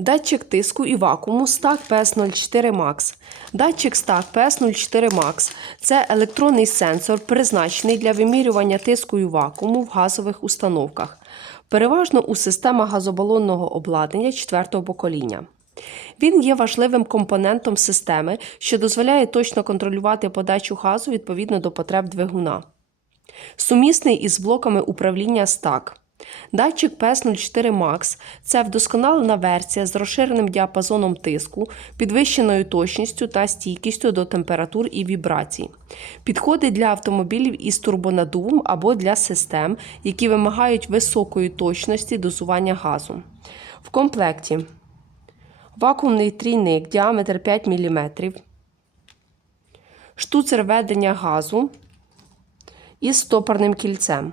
Датчик тиску і вакууму STAC PS04 Max. Датчик STAC PS04 Max – це електронний сенсор, призначений для вимірювання тиску і вакууму в газових установках, переважно у системах газобалонного обладнання четвертого покоління. Він є важливим компонентом системи, що дозволяє точно контролювати подачу газу відповідно до потреб двигуна. Сумісний із блоками управління STAC. Датчик PS04 Max це вдосконалена версія з розширеним діапазоном тиску, підвищеною точністю та стійкістю до температур і вібрацій. Підходить для автомобілів із турбонадувом або для систем, які вимагають високої точності дозування газу. В комплекті вакуумний трійник діаметр 5 мм, штуцер ведення газу із стопорним кільцем.